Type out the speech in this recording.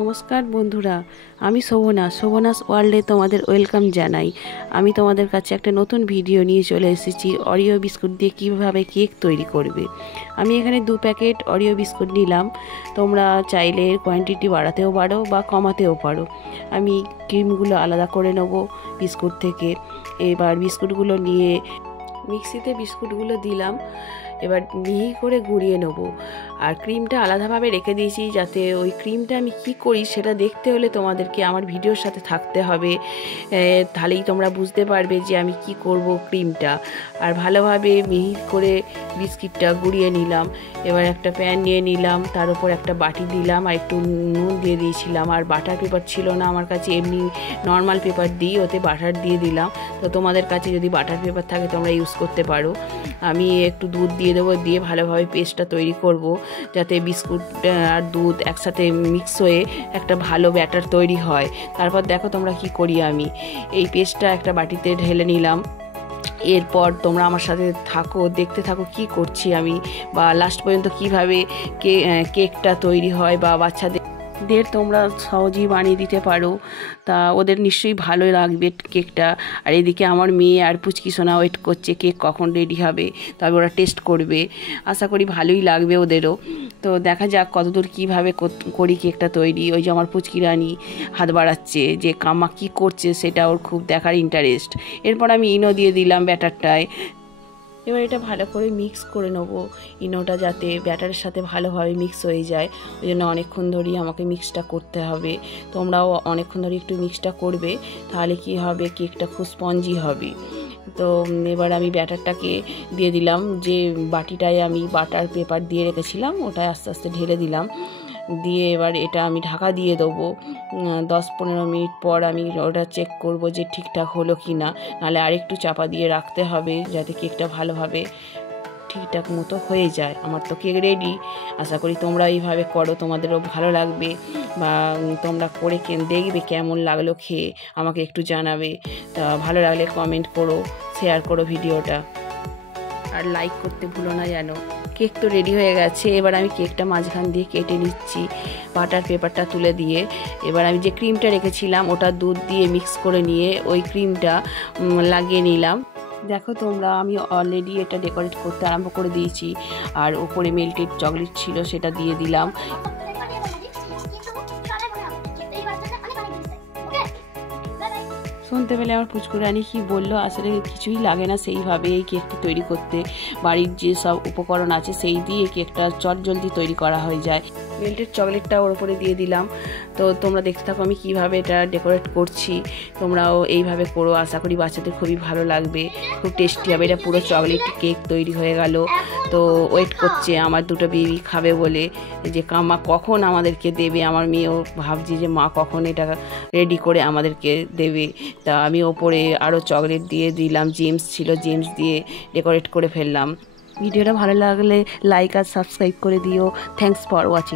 নমস্কার বন্ধুরা, আমি শোভনাস ওয়ার্ল্ডে তোমাদের ওয়েলকাম জানাই। আমি তোমাদের কাছে একটা নতুন ভিডিও নিয়ে চলে এসেছি। অরিও বিস্কুট দিয়ে কীভাবে কেক তৈরি করবে। আমি এখানে 2 প্যাকেট অরিও বিস্কুট নিলাম। তোমরা চাইলে এর কোয়ান্টিটি বাড়াতেও পারো বা কমাতেও পারো। আমি ক্রিমগুলো আলাদা করে নেব বিস্কুট থেকে। এবার বিস্কুটগুলো নিয়ে মিক্সিতে বিস্কুটগুলো দিলাম। এবার মিহি করে গুঁড়িয়ে নেব। আর ক্রিমটা আলাদাভাবে রেখে দিয়েছি, যাতে ওই ক্রিমটা আমি কি করি সেটা দেখতে হলে তোমাদেরকে আমার ভিডিওর সাথে থাকতে হবে। তাহলেই তোমরা বুঝতে পারবে যে আমি কি করব ক্রিমটা। আর ভালোভাবে মিহি করে বিস্কিটটা গুঁড়িয়ে নিলাম। এবার একটা প্যান নিয়ে নিলাম, তার উপর একটা বাটি দিলাম আর একটু নুন দিয়ে দিয়েছিলাম। আর বাটার পেপার ছিল না আমার কাছে, এমনি নর্মাল পেপার দিয়ে ওতে বাটার দিয়ে দিলাম। তো তোমাদের কাছে যদি বাটার পেপার থাকে তোমরা ইউজ করতে পারো। আমি একটু দুধ দিয়ে দেবো, দিয়ে ভালোভাবে পেস্টটা তৈরি করব, যাতে বিস্কুট আর দুধ একসাথে মিক্স হয়ে একটা ভালো ব্যাটার তৈরি হয়। তারপর দেখো তোমরা কি করি। আমি এই পেস্টটা একটা বাটিতে ঢেলে নিলাম। এরপর তোমরা আমার সাথে থাকো, দেখতে থাকো কি করছি আমি, বা লাস্ট পর্যন্ত কিভাবে কেকটা তৈরি হয়, বা বাচ্চাদের তোমরা সহজেই বানিয়ে দিতে পারো। তা ওদের নিশ্চয়ই ভালো লাগবে কেকটা। আর এদিকে আমার মেয়ে আর পুচকি সোনা ওয়েট করছে কেক কখন রেডি হবে, তবে ওরা টেস্ট করবে। আশা করি ভালোই লাগবে ওদেরও। তো দেখা যাক কতদূর কীভাবে করি কেকটা তৈরি। ওই যে আমার পুচকি রানী হাত বাড়াচ্ছে, যে কাম্মা কী করছে সেটা ওর খুব দেখার ইন্টারেস্ট। এরপর আমি ইনো দিয়ে দিলাম ব্যাটারটায়। এবার এটা ভালো করে মিক্স করে নেব, ইনোটা যাতে ব্যাটারের সাথে ভালোভাবে মিক্স হয়ে যায়। ওই জন্য অনেকক্ষণ ধরেই আমাকে মিক্সটা করতে হবে। তোমরাও অনেকক্ষণ ধরে একটু মিক্সটা করবে, তাহলে কি হবে, কেকটা খুব স্পঞ্জি হবে। তো এবার আমি ব্যাটারটাকে দিয়ে দিলাম, যে বাটিটায় আমি বাটার পেপার দিয়ে রেখেছিলাম ওটায় আস্তে আস্তে ঢেলে দিলাম। দিয়ে এবার এটা আমি ঢাকা দিয়ে দেবো। 10-15 মিনিট পর আমি ওটা চেক করব যে ঠিকঠাক হলো কি না, নাহলে আরেকটু চাপা দিয়ে রাখতে হবে, যাতে কেকটা ভালোভাবে ঠিকঠাক মতো হয়ে যায়। আমার তো কেক রেডি। আশা করি তোমরা এইভাবে করো, তোমাদেরও ভালো লাগবে। বা তোমরা করে দেখবে কেমন লাগলো খেয়ে, আমাকে একটু জানাবে। তা ভালো লাগলে কমেন্ট করো, শেয়ার করো ভিডিওটা, আর লাইক করতে ভুলো না যেন। কেক তো রেডি হয়ে গেছে। এবার আমি কেকটা মাঝখান দিয়ে কেটে নিচ্ছি বাটার পেপারটা তুলে দিয়ে। এবার আমি যে ক্রিমটা রেখেছিলাম ওটা দুধ দিয়ে মিক্স করে নিয়ে ওই ক্রিমটা লাগিয়ে নিলাম। দেখো তোমরা, আমি অলরেডি এটা ডেকোরেট করতে আরম্ভ করে দিয়েছি। আর ওপরে মেল্টেড চকলেট ছিল, সেটা দিয়ে দিলাম। শুনতে পেলে আমার পুচকু রানী কী বললো, আসলে কিছুই লাগে না সেইভাবে এই কেকটা তৈরি করতে। বাড়ির যে সব উপকরণ আছে সেই দিয়ে কেকটা চটজলদি তৈরি করা হয়ে যায়। মেল্টেড চকলেটটা ওর উপরে দিয়ে দিলাম। তো তোমরা দেখতে থাকো আমি কিভাবে এটা ডেকোরেট করছি। তোমরাও এইভাবে করো, আশা করি বাচ্চাদের খুবই ভালো লাগবে, খুব টেস্টি হবে। এটা পুরো চকলেট কেক তৈরি হয়ে গেল। তো ওয়েট করছে আমার দুটো বেবি খাবে বলে, যে মা কখন আমাদেরকে দেবে। আমার মেয়েও ভাবছে যে মা কখন এটা রেডি করে আমাদেরকে দেবে। তা আমি ওপরে আরও চকলেট দিয়ে দিলাম, জেমস ছিল জেমস দিয়ে ডেকোরেট করে ফেললাম। ভিডিওটা ভালো লাগলে লাইক আর সাবস্ক্রাইব করে দিও। Thanks for watching.